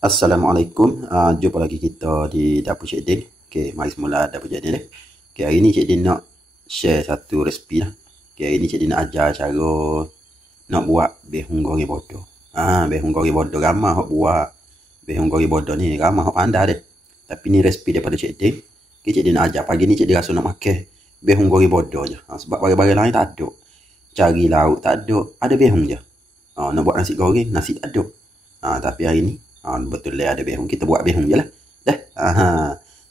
Assalamualaikum. Jumpa lagi kita di Dapur Cik Din. Okey, mari semula Dapur Cik Din. Okey, hari ni Cik Din nak share satu resipi lah. Okey, hari ni Cik Din nak ajar cara nak buat behung goreng bodoh. Behung goreng bodoh ramai hok buat. Behung goreng bodoh ni ramai hok pandai deh. Tapi ni resipi daripada Cik Din. Okey, Cik Din nak ajar. Pagi ni Cik Din rasa nak makan behung goreng bodoh je. Sebab barang-barang lain tak ada. Cari lauk tak ada. Ada behung je. Nak buat nasi goreng, nasi tak ada. Tapi hari ni betul lah ada behung, kita buat behung je lah. Dah.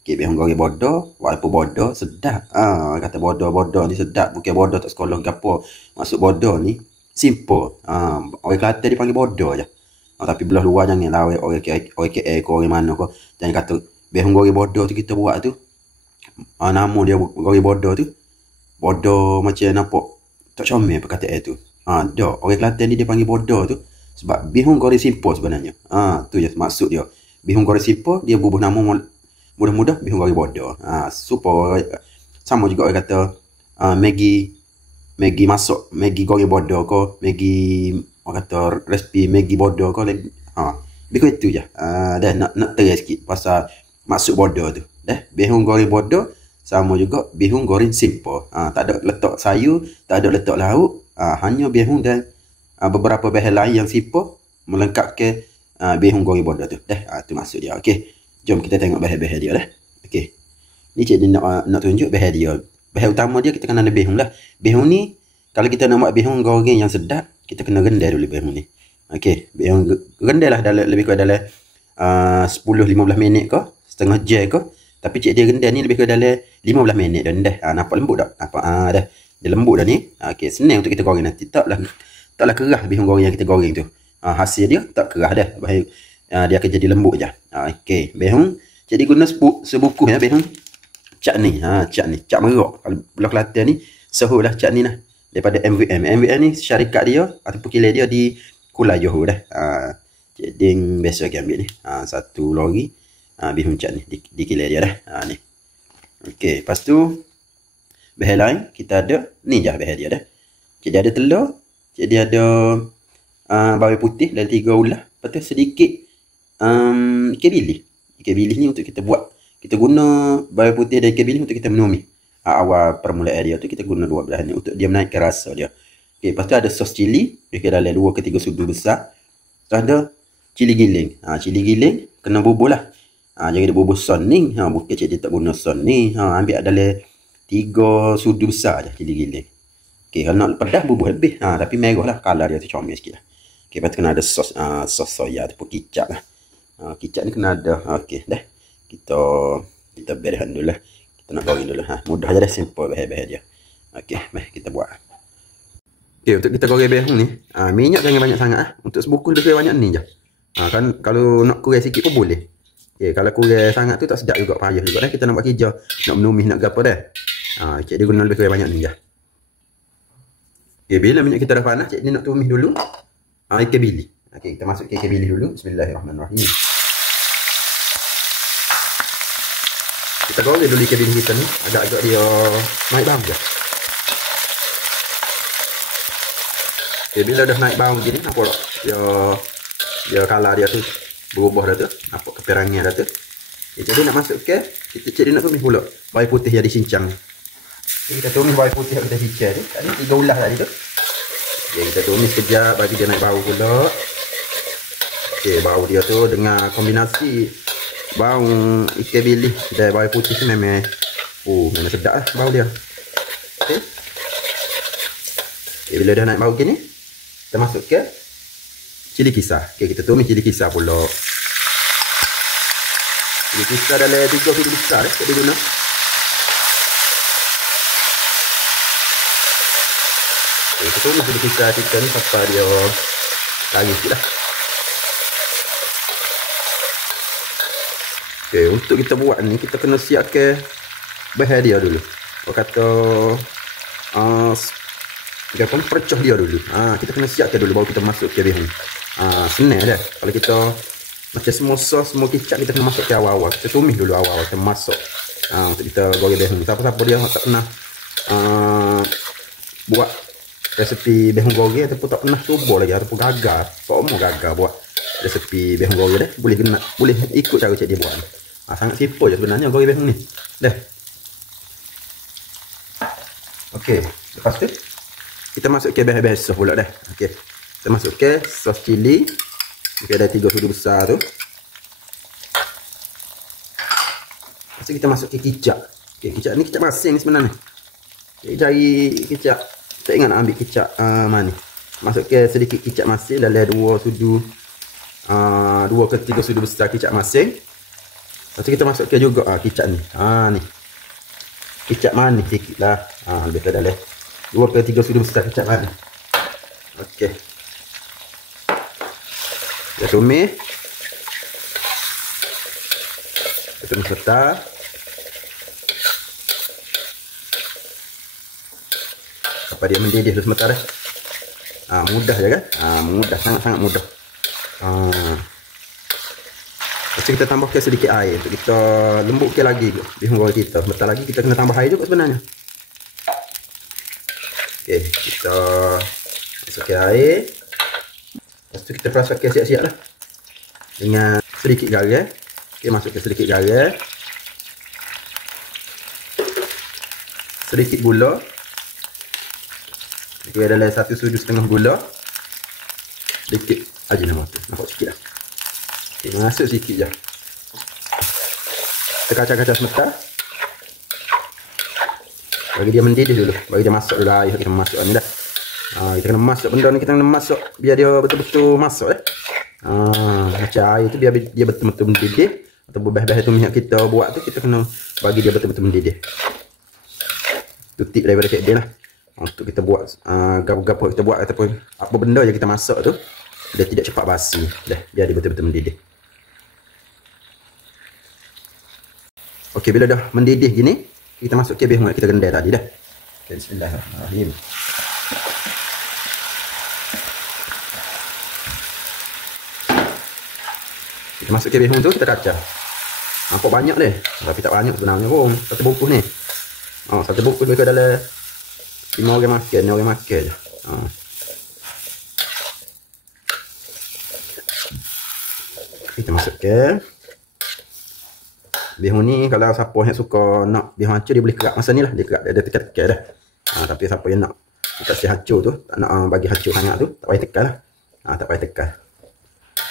Okay, behung goreng bodoh, walaupun bodoh sedap. Kata bodoh ni sedap, bukan bodoh tak sekolah ke apa. Maksud bodoh ni simple. Orang Kelantan dia panggil bodoh je. Tapi belah luar jangan lah orang KL ke orang mana kau. Jangan kata behung goreng bodoh tu kita buat tu. Nama dia goreng bodoh tu. Bodoh macam nampak tak comel perkataan tu. Dah, orang Kelantan ni dia panggil bodoh tu sebab behung goreng simple sebenarnya. Tu je maksud dia. Behung goreng simple dia bubuh nama mudah-mudah behung goreng bodoh. Super sama juga orang kata Maggi masuk, Maggi goreng bodoh ke, Maggi orang kata resipi Maggi bodoh ke. Begitu je. Dah nak terang sikit pasal maksud bodoh tu. Dah, behung goreng bodoh sama juga behung goreng simple. Tak ada letak sayur, tak ada letak lauk, hanya behung dan beberapa bahan lain yang simple melengkapkan behung goreng bodoh tu. Dah, tu maksud dia. Okey. Jom kita tengok bahan-bahan dia dah. Okey. Ni Cik Din nak tunjuk bahan dia. Bahan utama dia kita kena ada behung lah. Behung ni kalau kita nak buat behung goreng yang sedap, kita kena rendai dulu behung ni. Okey, behung rendai lah dalam lebih kurang dalam 10-15 minit ke, setengah jam ke. Tapi Cik Din rendai ni lebih kurang dalam 15 minit dah rendah. Nampak lembut tak? Nampak dah. Dia lembut dah ni. Okey, senang untuk kita goreng nanti. Taklah kerah behung goreng yang kita goreng tu. Hasil dia tak kerah dah. Dia akan jadi lembut je. Okey, behung jadi guna sebuku ya behung cat ni. Cat merah. Kalau belah Kelantan ni sahur lah cat ni lah. Daripada MVM. MVM ni syarikat dia ataupun kilai dia di Kulai Johor dah. Cik Din biasa akan ambil ni. Satu lori behung cat ni di kilai dia dah. Ni. Okey, lepas tu bahan lain kita ada ni je bahan dia dah. Jadi ada telur, jadi ada bawang putih dan 3 ulas. Lepas tu sedikit ikan bilis. Ikan bilis ni untuk kita buat. Kita guna bawang putih dan ikan bilis untuk kita menumis. Awal permulaan dia tu kita guna 2 bahan ni untuk dia menaikkan rasa dia. Okey, lepas tu ada sos cili. Dia dalam 2 ke 3 sudu besar. Lepas ada cili giling. Cili giling kena bubur lah. Jangan dia bubur son ni. Bukan Cik Din tak guna son ni. Ambil dalam 3 sudu besar je cili giling. Okey, kalau nak pedas bubur lebih. Tapi merah lah. Color dia tu comel sikit lah. Okey, lepas tu kena ada sos soya ataupun kicap lah. Kicap ni kena ada. Okey, dah. Kita berehan dulu lah. Kita nak goreng dulu. Mudah je dah. Simple bahan-bahan dia. Okey, mari kita buat. Okey, untuk kita goreng behung ni. Minyak jangan banyak sangat lah. Untuk sebuku lebih banyak ni je. Kan kalau nak kurang sikit pun boleh. Okey, kalau kurang sangat tu tak sedap juga. Payah juga dah. Kita nak buat hijau. Nak menumis, nak apa dah. Cik dia guna lebih kurang banyak ni je. Okay, bila minyak kita dah panas, Cik Din nak tumis dulu ikan bilis. Okey, kita masuk ikan bilis dulu. Bismillahirrahmanirrahim. Kita goreng dulu ikan bilis kita ni. Agak-agak dia naik bau je. Okey, bila dah naik bau gini, nampak tak? Dia color dia tu berubah dah tu. Nampak keperangan dah tu. Okay, Cik Din nak masuk ke, Cik Din nak tumis pula bawang putih yang dicincang. Kita tumis bawang putih yang kita cincang ni. Tadi 3 ulas tadi tu. Okey, kita tumis sekejap bagi dia naik bau pula. Okey, bau dia tu dengan kombinasi bau ikan bilis dan bawang putih tu memang memang sedap lah bau dia. Okey. Okey, bila dah naik bau gini, kita masuk ke cili kisar. Okey, kita tumis cili kisar pula. Cili kisar dalam 3 sudu besar kita guna. Kita tumis dulu kisar kita ni sampai dia lari sikit lah. Okay, untuk kita buat ni kita kena siapkan bahan dia dulu. Orang kata kita pun percah dia dulu. Kita kena siapkan dulu baru kita masuk ke behung. Senang dah. Kalau kita macam semua sos, semua kicap kita kena masuk ke awal-awal. Kita tumis dulu awal-awal kita masuk. Untuk kita goreng behung. Siapa-siapa dia tak pernah buat resepi behung goreng ataupun tak pernah cuba lagi ataupun gagal. Tak mau gagal buat. resepi behung goreng dah. Boleh ikut cara cik dia buat ni. Sangat simple je sebenarnya goreng behung ni. Dah. Okey, lepas tu kita masukkan bahan-bahan sos pula dah. Okey. Kita masukkan sos cili. Okey, ada 3 sudu besar tu. Lepas tu kita masukkan kicap. Okey, kicap ni kicap masin ni sebenarnya. Kita cari kicap. Tak ingat nak ambil kicap mana. Masukkan sedikit kicap masin dalam 2 sudu 2 ke 3 sudu besar kicap masin. Lepas tu kita masukkan juga kicap ni. Ni. Kicap manis sikitlah. Lebih ke dalam 2 ke 3 sudu besar kicap manis. Okey. Kita tumis. Kita tumis serta. Sampai dia mendidih dulu sebentar dah. Mudah je kan? Mudah, sangat-sangat mudah. Lepas tu kita tambahkan sedikit air untuk kita lembutkan lagi bihun goreng kita. Sebentar lagi kita kena tambah air juga sebenarnya. Okey, kita masukkan air. Lepas tu kita perasakkan siap-siap lah. Dengan sedikit garam. Okey, masukkan sedikit garam. Sedikit gula. Okey, dalam 1 sudu setengah gula. Sedikit ajinomoto. Nampak sikit lah. Okey, masuk sikit je. Kita kacau-kacau sebentar. Bagi dia mendidih dulu. Bagi dia masuk dulu air kita masuk ni dah. Kita kena masuk benda ni, kita kena masuk biar dia betul-betul masuk macam air tu biar dia betul-betul mendidih. Atau bahan-bahan tu minyak kita buat tu kita kena bagi dia betul-betul mendidih. Tu tip daripada Cik Din lah. Untuk kita buat gapo-gapo kita buat ataupun apa benda yang kita masak tu dia tidak cepat basi dah, biar dia betul-betul mendidih. Okey, bila dah mendidih gini kita masukkan bihun yang kita rendam tadi dah. Okay, bismillahirrahmanirrahim. Kita masukkan bihun tu, kita kacau. Nampak banyak deh, tapi tak banyak sebenarnya pun. Satu bungkus ni. Satu bungkus mereka dalam 5 orang makan, 6 orang makan je. Kita masukkan bihun ni. Kalau siapa yang suka nak bihun hancur, dia boleh kerak masa ni lah. Dia kerak, dia tekan-tekan dah. Tapi siapa yang nak kasih hancur tu, tak nak bagi hancur sangat tu, tak payah tekan lah. Tak payah tekan.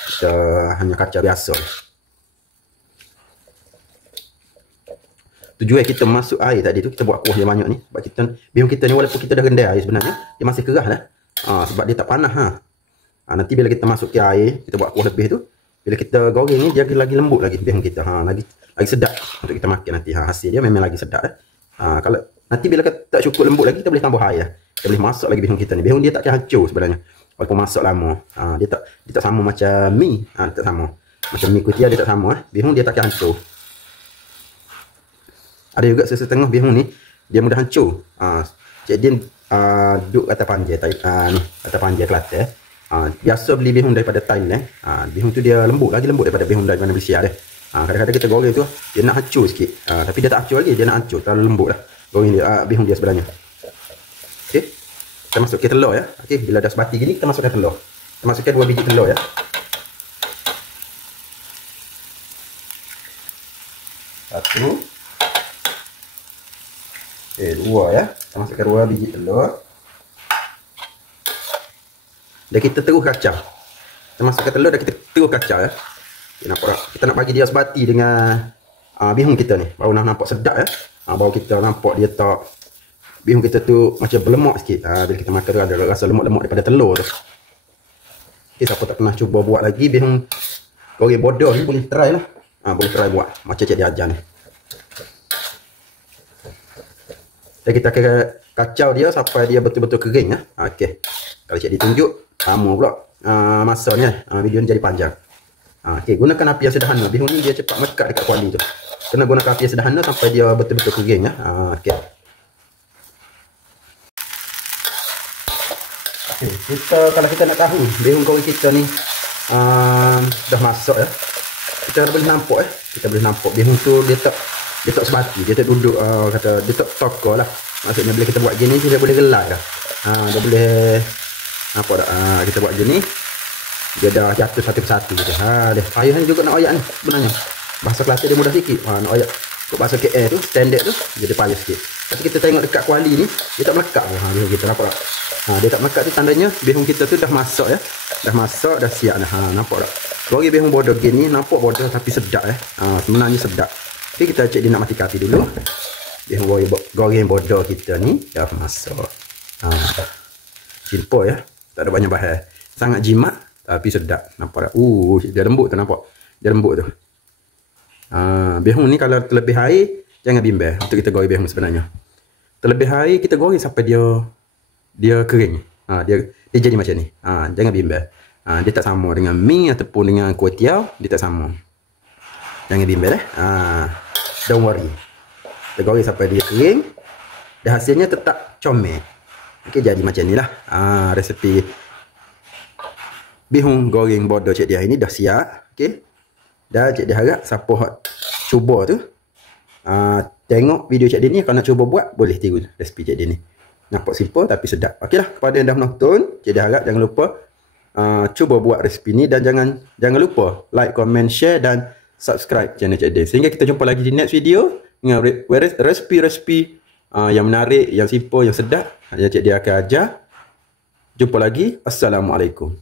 Kita hanya kacau biasa. Tujuan kita masuk air tadi tu, kita buat kuah yang banyak ni. Sebab kita, bihun kita ni walaupun kita dah rendam air sebenarnya, dia masih keras lah. Sebab dia tak panas. Nanti bila kita masuk ke air, kita buat kuah lebih tu, bila kita goreng ni, dia lagi lembut lagi bihun kita. Lagi sedap untuk kita makan nanti. Hasil dia memang lagi sedap lah. Kalau nanti bila tak cukup lembut lagi, kita boleh tambah air lah. Kita boleh masak lagi bihun kita ni. Bihun dia tak akan hancur sebenarnya. Walaupun masak lama. Dia tak sama macam mi. Tak sama. Macam mi kutia dia tak sama. Bihun dia tak akan hancur. Ada juga setengah bihun ni dia mudah hancur. Cik Din duduk atas panjang ni, atas panjang Kelantan. Biasa beli bihun daripada Thailand. Bihun tu dia lembut, lagi lembut daripada bihun daripada Malaysia dia. Kadang-kadang kita goreng tu dia nak hancur sikit. Tapi dia tak hancur lagi, dia nak hancur, terlalu lembut lah goreng dia, bihun dia sebenarnya. Okey. Kita masukkan telur ya. Okey, bila dah sebati gini kita masukkan telur. Kita masukkan 2 biji telur ya. Satu. Okey, 2 ya. Kita masukkan 2 biji telur. Dan kita terus kacau. Kita masukkan telur dan kita terus kacau ya. Kita nak bagi dia sebati dengan bihun kita ni. Baru nampak sedap ya. Baru kita nampak dia tak, bihun kita tu macam berlemak sikit. Bila kita makan tu ada rasa lemak-lemak daripada telur tu. Okay, siapa tak pernah cuba buat lagi bihun goreng bodoh ni, boleh try lah. Boleh try buat macam cik dia ajar ni. Dan kita akan kacau dia sampai dia betul-betul kering ya. Okey. Kalau cik ditunjuk lama pula masanya. Video ni jadi panjang. Okey, gunakan api yang sederhana. Bihun ni dia cepat mekat dekat kuali tu. Kena gunakan api yang sederhana sampai dia betul-betul kering ya. Okey. Okey, kalau kita nak tahu bihun goreng kita ni dah masak ya. Kita boleh nampak ya. Kita boleh nampak bihun tu dia tak sebati, dia tak duduk kata dia tak tokor lah. Maksudnya bila kita buat gini dia boleh gelak dah. Dia boleh nampak tak? Kita buat gini dia dah jatuh satu persatu gitu. Dia payah ni juga nak oyak ni sebenarnya. Bahasa Kelantan dia mudah sikit. Nak oyak kok bahasa KL tu standard tu jadi payah sikit. Tapi kita tengok dekat kuali ni dia tak melekat pun. Bihun kita nampak tak? Dia tak melekat tu tandanya bihun kita tu dah masak ya. Dah masak, dah siap dah. Nampak tak? Goreng bihun bodoh gini nampak bodoh tapi sedap sebenarnya sedap. Okey, kita cek dia nak matikan api dulu. Bihun goreng bodoh kita ni dah masak. Simple ya. Tak ada banyak bahan. Sangat jimat tapi sedap. Nampak tak? Dia lembut tu nampak. Dia lembut tu. Bihun ni kalau terlebih air jangan bimbang untuk kita goreng bihun sebenarnya. Terlebih air kita goreng sampai dia kering. Dia jadi macam ni. Jangan bimbang. Dia tak sama dengan mie ataupun dengan kuih tiaw, dia tak sama. Jangan bimbang don't worry. Kita goreng sampai dia kering. Dan hasilnya tetap comel. Okey, jadi macam ni lah. Resepi bihun goreng bodoh Cik Diah ini dah siap. Okey. Dan Cik Diah harap siapa cuba tu tengok video Cik Diah ni, kalau nak cuba buat boleh tiru resipi Cik Diah ni. Nampak simple tapi sedap. Okeylah, kepada yang dah menonton, Cik Diah harap jangan lupa cuba buat resipi ni dan jangan lupa like, comment, share dan subscribe channel Cik Diah. Sehingga kita jumpa lagi di next video dengan resipi-resipi yang menarik, yang simple, yang sedap yang Cik Diah akan ajar. Jumpa lagi. Assalamualaikum.